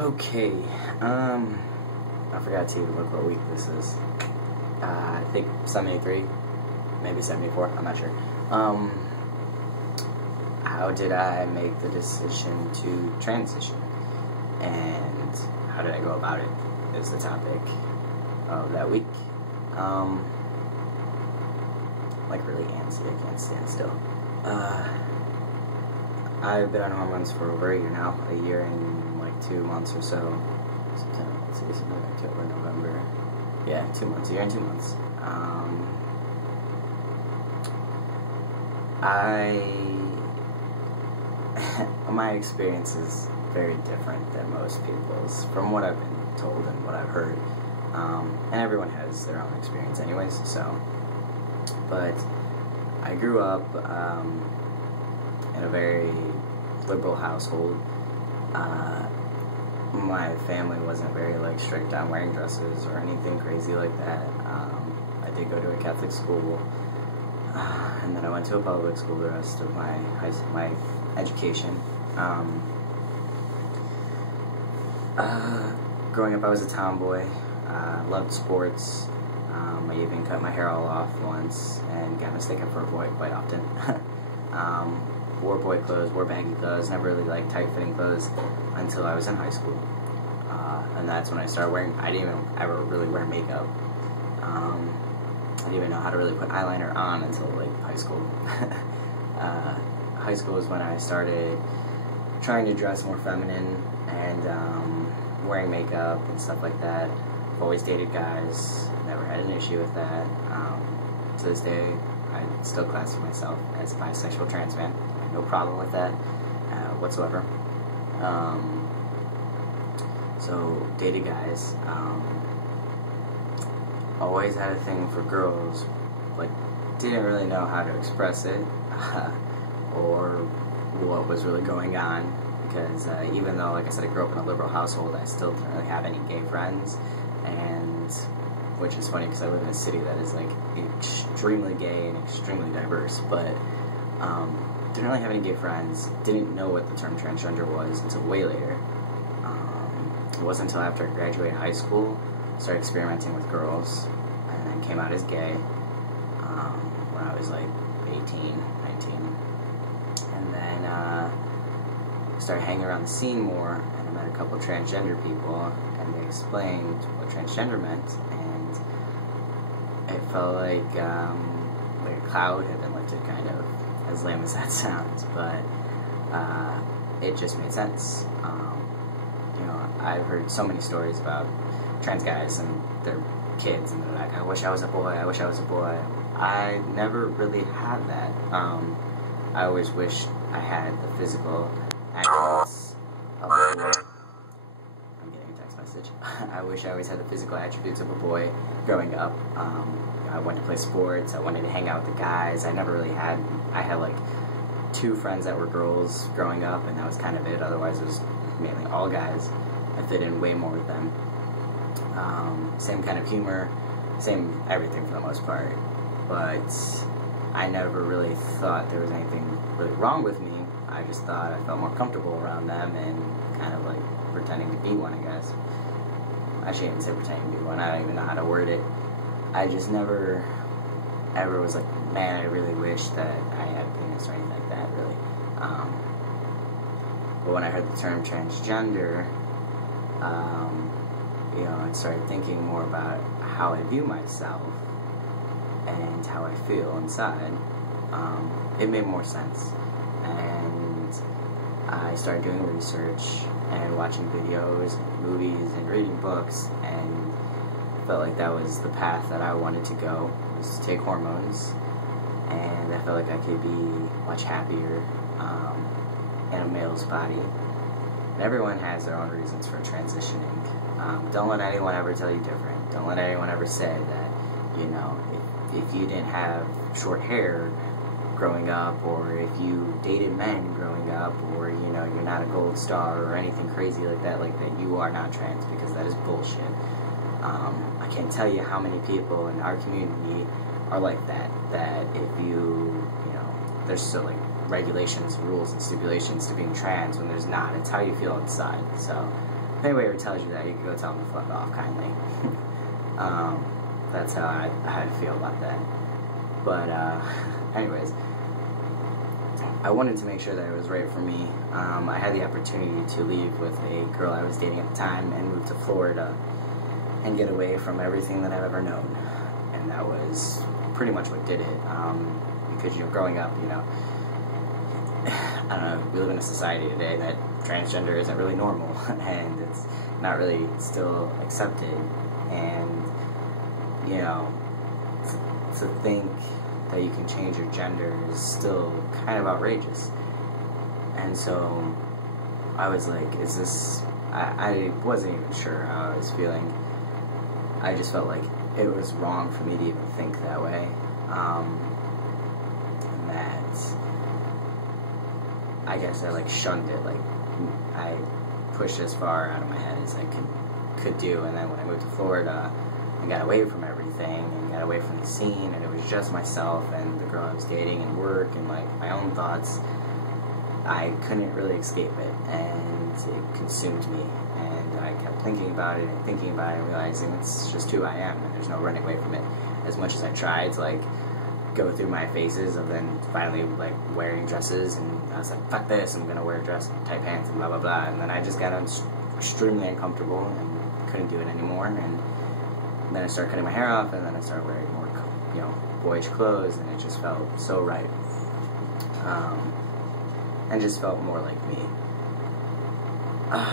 Okay, I forgot to look what week this is. I think 73, maybe 74, I'm not sure. How did I make the decision to transition? And how did I go about it is the topic of that week. Like really antsy, I can't stand still. I've been on hormones for over a year now, a year and like 2 months or so. September, let's see, September, October, November. Yeah, 2 months, a year and 2 months. My experience is very different than most people's, from what I've been told and what I've heard. And everyone has their own experience anyways, so. But I grew up in a very liberal household. My family wasn't very strict on wearing dresses or anything crazy like that. I did go to a Catholic school, and then I went to a public school the rest of my education. Growing up, I was a tomboy. Loved sports. I even cut my hair all off once and got mistaken for a boy quite often. Wore boy clothes, wore baggy clothes, never really liked tight-fitting clothes until I was in high school. And that's when I started wearing, I didn't even ever really wear makeup. I didn't even know how to really put eyeliner on until high school. High school is when I started trying to dress more feminine and wearing makeup and stuff like that. I've always dated guys, never had an issue with that. To this day, I still classify myself as a bisexual trans man. I have no problem with that whatsoever. So, dated guys. Always had a thing for girls, didn't really know how to express it or what was really going on, because even though, like I said, I grew up in a liberal household, I still didn't really have any gay friends, and which is funny because I live in a city that is extremely gay and extremely diverse, but didn't really have any gay friends, didn't know what the term transgender was until way later. It wasn't until after I graduated high school, started experimenting with girls, and then came out as gay when I was 18, 19. And then started hanging around the scene more, and I met a couple of transgender people, and they explained what transgender meant, and it felt like a cloud had been lifted, kind of, as lame as that sounds, but it just made sense. I've heard so many stories about trans guys and their kids, and they're like, I wish I was a boy, I wish I was a boy. I never really had that. I always wished I had the physical attributes of a boy. I'm getting a text message. I wish I always had the physical attributes of a boy growing up. I wanted to play sports, I wanted to hang out with the guys. I never really had, I had 2 friends that were girls growing up, and that was kind of it. Otherwise it was mainly all guys. I fit in way more with them. Same kind of humor, same everything for the most part. But I never really thought there was anything really wrong with me. I just thought I felt more comfortable around them and kind of pretending to be one, I guess. I shouldn't even say pretending to be one, I don't even know how to word it. I just never ever was man, I really wish that I had a penis or anything like that, really. But when I heard the term transgender, I started thinking more about how I view myself and how I feel inside. It made more sense, and I started doing research and watching videos and movies and reading books, and felt like that was the path that I wanted to go, was to take hormones, and I felt like I could be much happier in a male's body. And everyone has their own reasons for transitioning. Don't let anyone ever tell you different. Don't let anyone ever say that, if you didn't have short hair growing up, or if you dated men growing up, or, you're not a gold star or anything crazy like that, you are not trans, because that is bullshit. I can't tell you how many people in our community are like that if there's still regulations, rules, and stipulations to being trans when there's not. It's how you feel inside. So if anybody ever tells you that, you can go tell them to fuck off kindly. That's how I feel about that. But anyways, I wanted to make sure that it was right for me. I had the opportunity to leave with a girl I was dating at the time and move to Florida and get away from everything that I've ever known. And that was pretty much what did it. Because, you know, growing up, you know, I don't know, we live in a society today that transgender isn't really normal and it's not really still accepted. And, you know, to think that you can change your gender is still kind of outrageous. And so I was like, is this, I wasn't even sure how I was feeling. I just felt like it was wrong for me to even think that way. And that, I guess I like shunned it, like I pushed as far out of my head as I could do. And then when I moved to Florida, I got away from everything and got away from the scene, and it was just myself and the girl I was dating and work and like my own thoughts. I couldn't really escape it, and it consumed me, and I kept thinking about it and thinking about it and realizing it's just who I am and there's no running away from it. As much as I tried to like go through my phases of then finally like wearing dresses, and I was like, fuck this, I'm gonna wear a dress and tight pants and blah blah blah, and then I just got extremely uncomfortable and couldn't do it anymore. And then I started cutting my hair off, and then I started wearing more, you know, boyish clothes, and it just felt so right. And just felt more like me.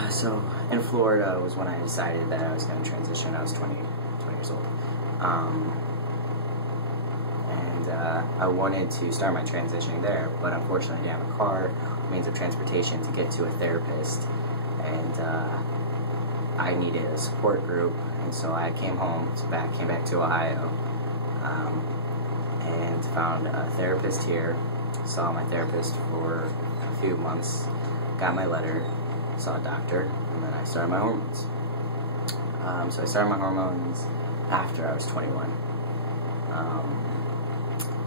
So in Florida was when I decided that I was going to transition. I was 20 years old. And I wanted to start my transitioning there, but unfortunately I didn't have a car, means of transportation to get to a therapist, and I needed a support group. And so I came home, came back to Ohio, and found a therapist here. Saw my therapist for a few months, got my letter, saw a doctor, and then I started my hormones. So I started my hormones after I was 21.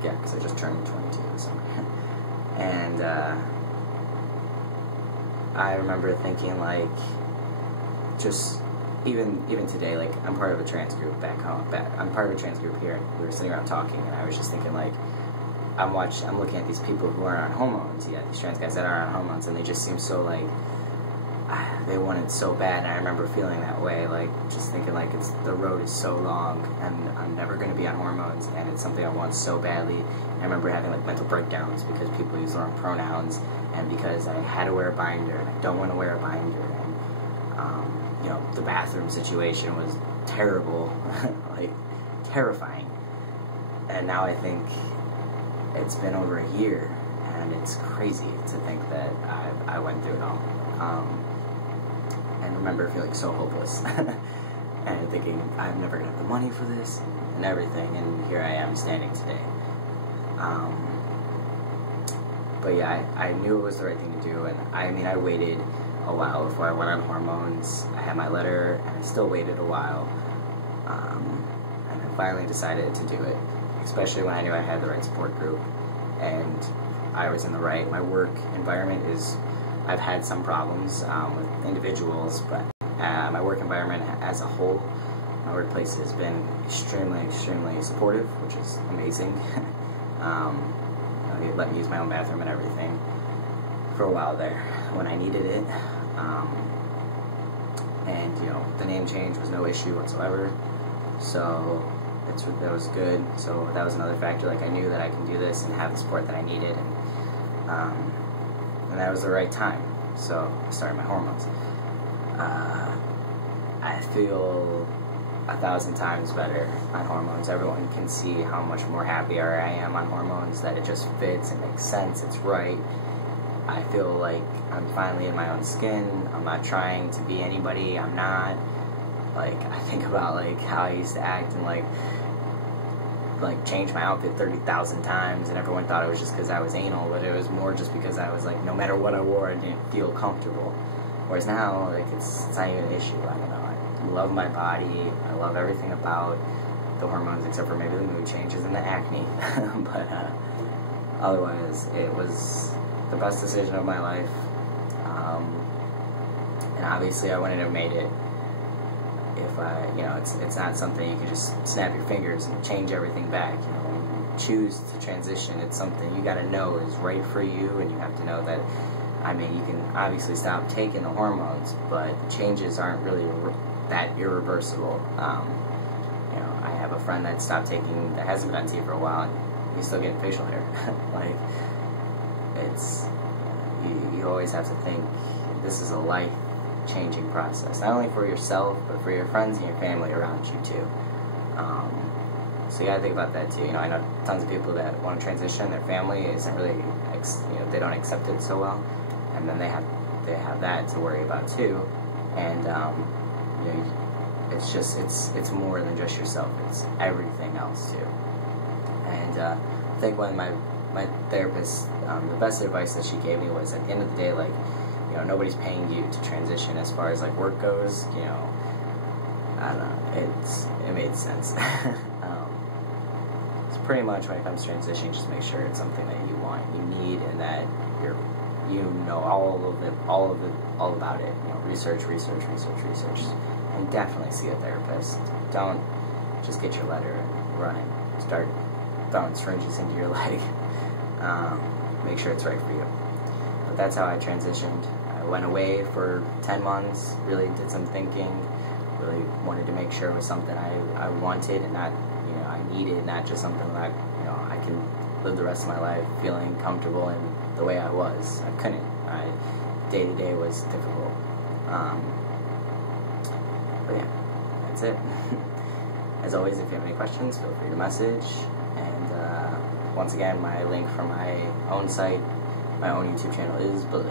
Yeah, because I just turned 22 this summer. And I remember thinking, like, just even today, like, I'm part of a trans group back home. I'm part of a trans group here, and we were sitting around talking, and I was just thinking, like, I'm looking at these people who aren't on hormones, these trans guys that aren't on hormones, and they just seem so, like, they want it so bad. And I remember feeling that way, like, just thinking, like, the road is so long, and I'm never going to be on hormones, and it's something I want so badly. And I remember having, like, mental breakdowns because people use the wrong pronouns, and because I had to wear a binder, and I don't want to wear a binder, and, you know, the bathroom situation was terrible, like, terrifying. And now I think it's been over a year, and it's crazy to think that I went through it all. And remember feeling so hopeless and thinking I'm never gonna have the money for this and everything, and here I am standing today. But yeah, I knew it was the right thing to do, and I mean, I waited a while before I went on hormones. I had my letter, and I still waited a while, and I finally decided to do it, especially when I knew I had the right support group and I was in the right. My work environment I've had some problems with individuals, but my work environment as a whole, my workplace has been extremely, extremely supportive, which is amazing. They let me use my own bathroom and everything for a while there when I needed it. And, you know, the name change was no issue whatsoever, so that was good. So that was another factor, like I knew that I can do this and have the support that I needed, and that was the right time, so I started my hormones. I feel 1,000 times better on hormones. Everyone can see how much more happier I am on hormones, that it just fits, it makes sense, it's right. I feel like I'm finally in my own skin. I'm not trying to be anybody I'm not. Like, I think about, like, how I used to act and, like change my outfit 30,000 times, and everyone thought it was just because I was anal, but it was more just because I was, like, no matter what I wore, I didn't feel comfortable. Whereas now, like, it's not even an issue. I don't know. I love my body. I love everything about the hormones, except for maybe the mood changes and the acne. But otherwise, it was the best decision of my life. And obviously I wouldn't have made it if I, it's not something you can just snap your fingers and change everything back. When you choose to transition, it's something you got to know is right for you, and you have to know that, you can obviously stop taking the hormones, but changes aren't really that irreversible. I have a friend that stopped taking, that hasn't been on T for a while, and he's still getting facial hair. Like, it's, you always have to think, this is a life-changing process, not only for yourself, but for your friends and your family around you, too. So you gotta think about that, too. I know tons of people that want to transition, their family isn't really, they don't accept it so well, and then they have that to worry about, too. And, it's more than just yourself, it's everything else, too. And I think when my therapist, the best advice that she gave me was, at the end of the day, like, nobody's paying you to transition as far as, like, work goes. I don't know, it made sense. So pretty much when it comes to transitioning, just make sure it's something that you want, you need, and that all about it. Research, and definitely see a therapist. Don't just get your letter and run and start throwing syringes into your leg. Make sure it's right for you. But that's how I transitioned. I went away for 10 months, really did some thinking, really wanted to make sure it was something I wanted and not, I needed, not just something that, I can live the rest of my life feeling comfortable in the way I was. I couldn't. Day-to-day was difficult. But yeah, that's it. As always, if you have any questions, feel free to message. And once again, my link for my own site, my own YouTube channel is below.